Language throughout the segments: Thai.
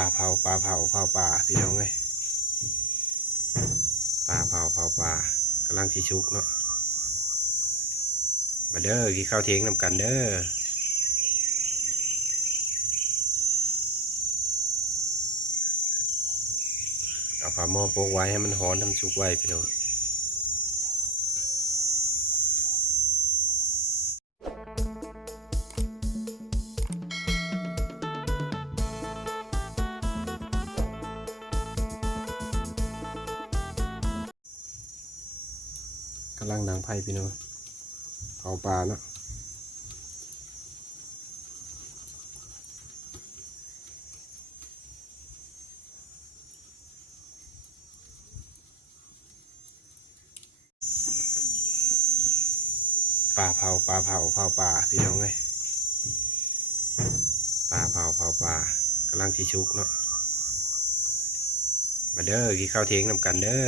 ป่าเผาป่าเผาเผาป่าพี่น้องเอ้ยป่าเผาเผาป่ากำลังสิชุกเนาะมาเด้อกินข้าวเที่ยงนำกันเด้อเอาผ้าหม้อโปกไว้ให้มันร้อนทำชุกไว้พี่น้องกำลังนางไผ่พี่น้องเผาป่าเนาะป่าเผาป่าเผาเผาป่าพี่น้องเอ้ยป่าเผาเผาป่ากำลังสิชุกเนาะมาเด้อกินข้าวเที่ยงนำกันเด้อ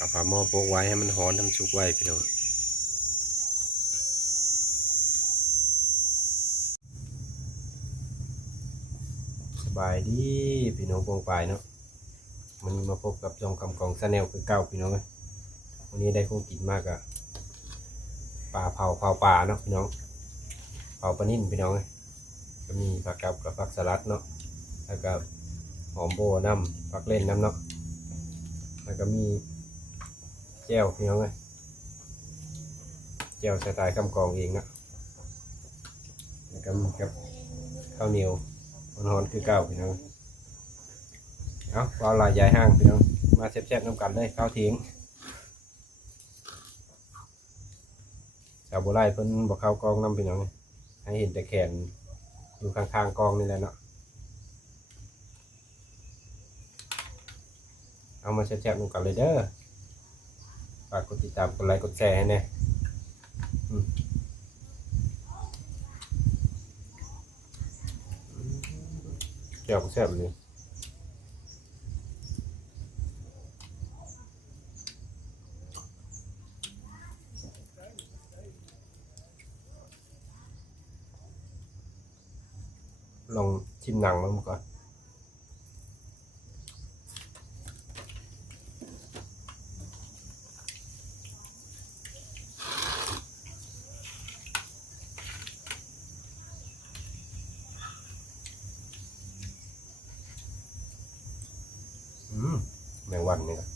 เอาผ้าหม้อโปกไว้ให้มันร้อนทำชุกไว้พี่น้องสบายดีพี่น้องปองปายเนาะมันมาพบกับจองคำกองซาแนลคือเก่าพี่น้องวันนี้ได้ของกินมากอะปลาเผาปลาเนาะพี่น้องเผาปลานิ่นพี่น้องก็มีผักกับผักสลัดเนาะแล้วก็หอมโบน้ำผักเล่นน้ำเนาะแล้วก็มีแจ่วพี่น้องแจ่วสไตล์คำกองเองเนาะแล้วก็มีกับข้าวเหนียวร้อนๆคือเก่าพี่น้องเอาเอาลายใหญ่ห้างพี่น้องมาแซ่บๆน้ำกันเลยข้าวทิ้งชาวโบราณเพิ่นบอกข้าวกองน้ำพี่น้องให้เห็นแต่แขนอยู่ข้างๆกองนี่แหละเนาะเอามาแซ่บๆน้ำกันเลยเด้อฝากกดติดตามกดไลค์กดแชร์ให้แน่แซ่บแซ่บเลยลองชิมหนังมันก่อนแมงวันนี่นะ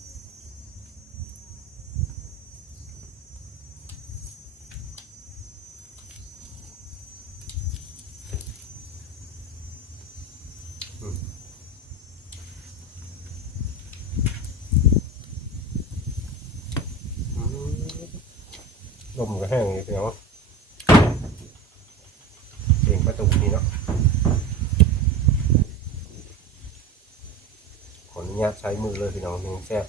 ลมก็แห้งเลยพี่น้องเสียงประตูนี่เนาะขออนุญาตใช้มือเลยพี่น้องแซ่บ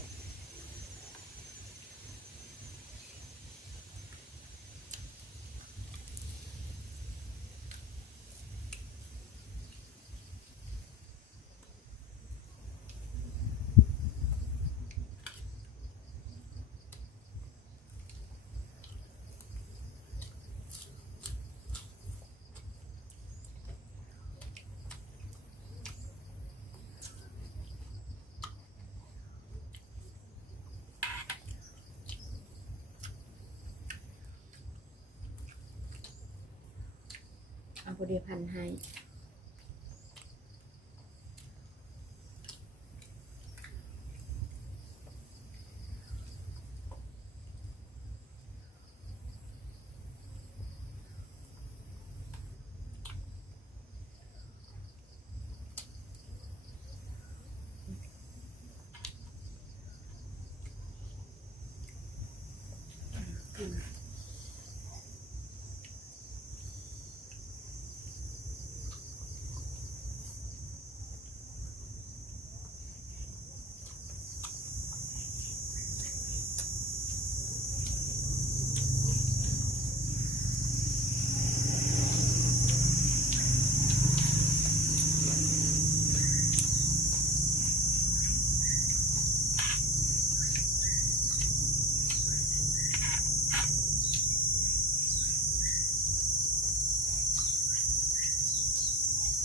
เอาผลิตภัณฑ์ให้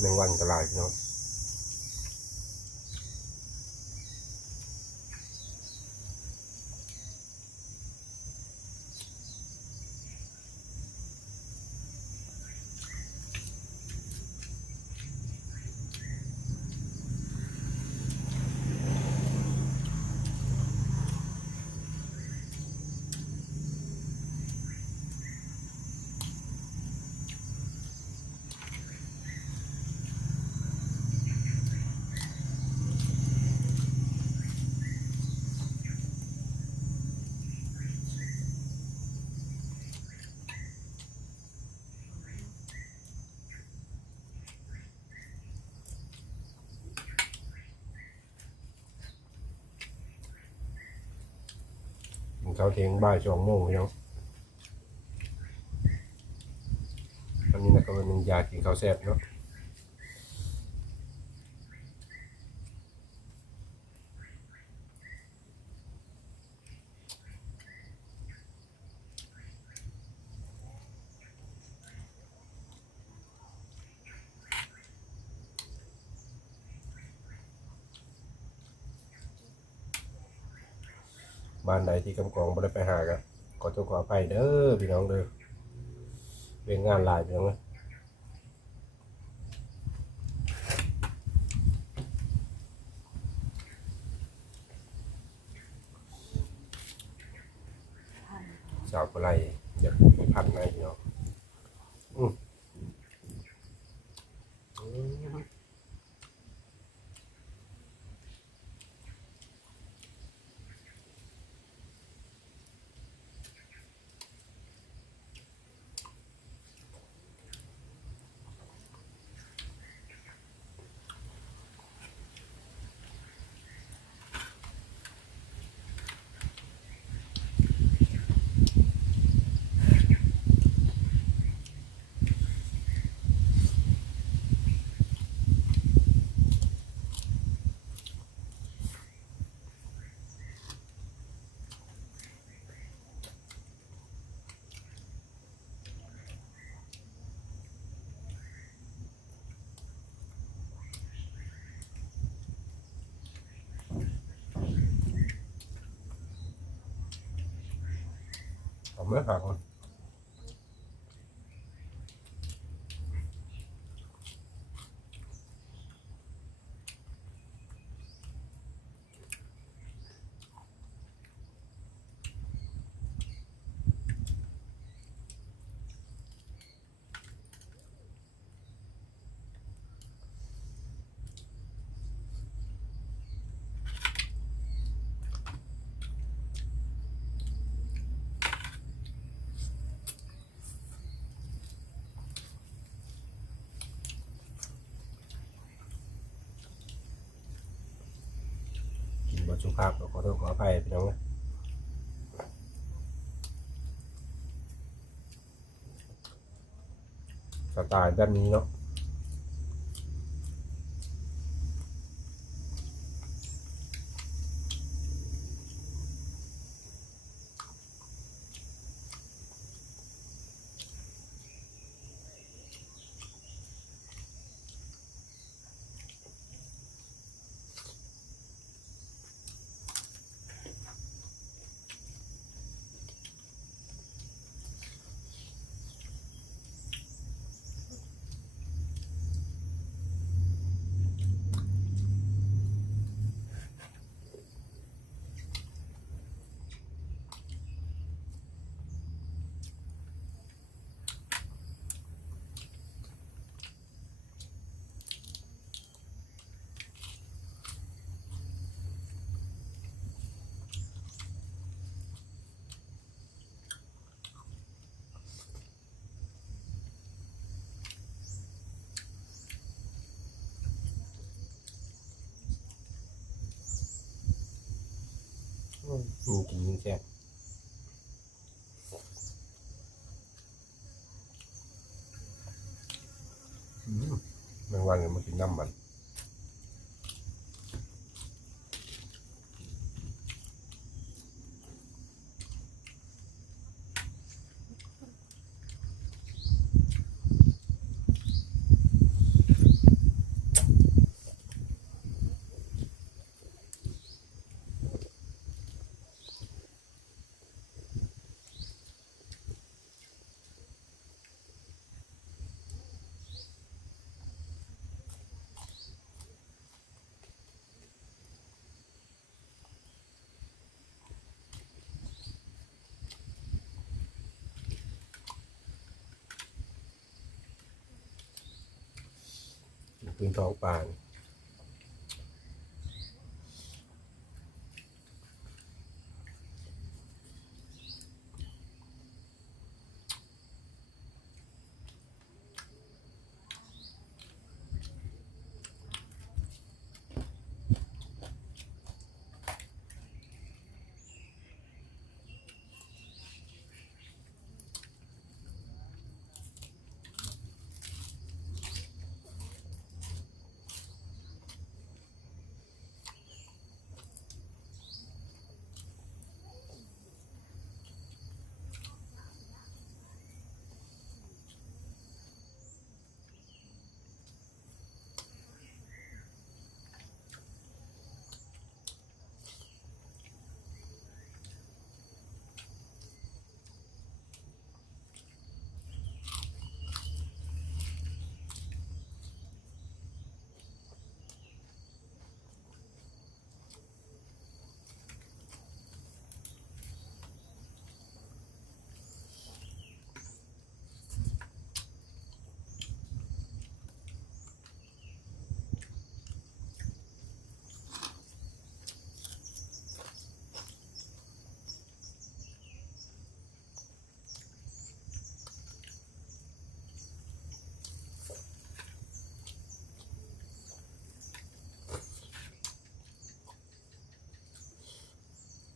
แมงวันกระลายพี่น้องเขาเที่ยงบ่าย2 โมงพี่น้องอันนี้นะก็เป็นยากินข้าวแซ่บเนาะบ้านใดที่กำกองบ่ได้ไปหากันขอโทษขออภัยเด้อพี่น้องเด้อเป็นงานหลายพี่น้องเอ้ยสาวกะไรอยากมีพันไหมพี่น้องอืมอืมเอาไหมครับกินบะสุภาพขอโทษขออภัยพี่น้องนะสไตล์แบบนี้เนาะมีกินยิ่งแซ่บแมงวันเนี่ยมากินน้ำมัน ปืนทองปลา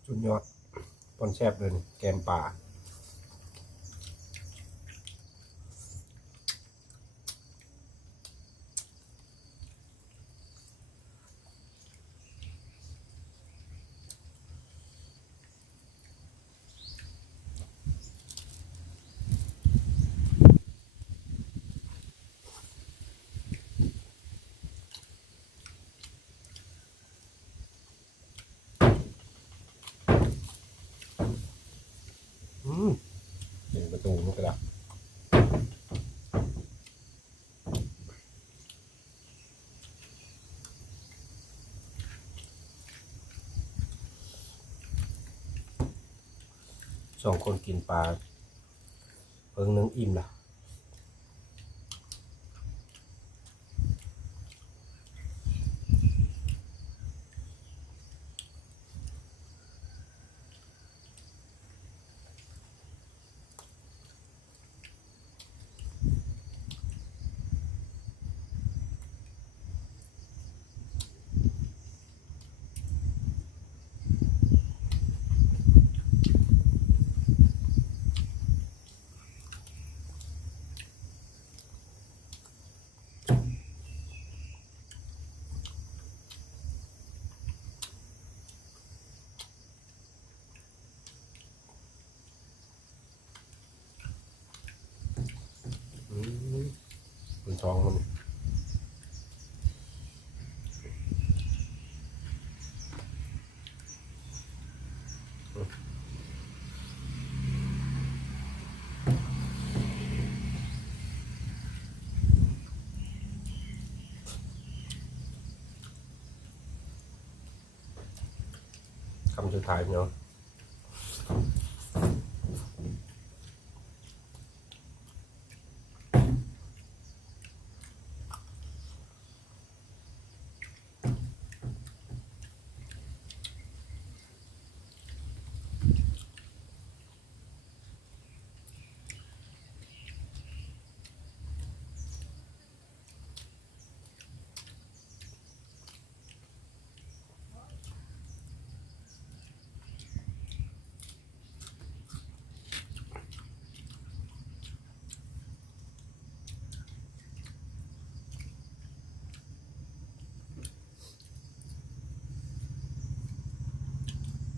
สุดยอดปนแซ่บเลยแกมป่าเป็นประตูนกกระดาษสองคนกินปลาเพิ่งนึงอิ่มละคุณท้องมันคำสุดท้ายเนาะ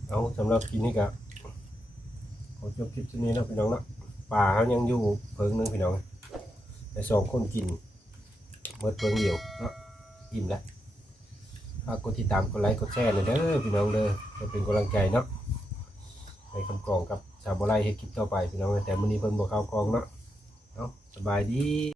เอาสำหรับกินนี่ก็ขอจบคลิปที่นี้แล้วพี่น้องเนาะป่าเขายังอยู่เพิ่งนึงพี่น้องแต่สองคนกินเมื่อเพิ่งเดียวเนาะอิ่มแล้วฝากกดติดตามกดไลค์กดแชร์เลยเด้อพี่น้องเด้อจะเป็นกำลังใจเนาะในคำกรองกับชาวบ่ไร่ให้คลิปต่อไปพี่น้องแต่มื้อนี้เพิ่นบ่เข้ากองเนาะเอาสบายดี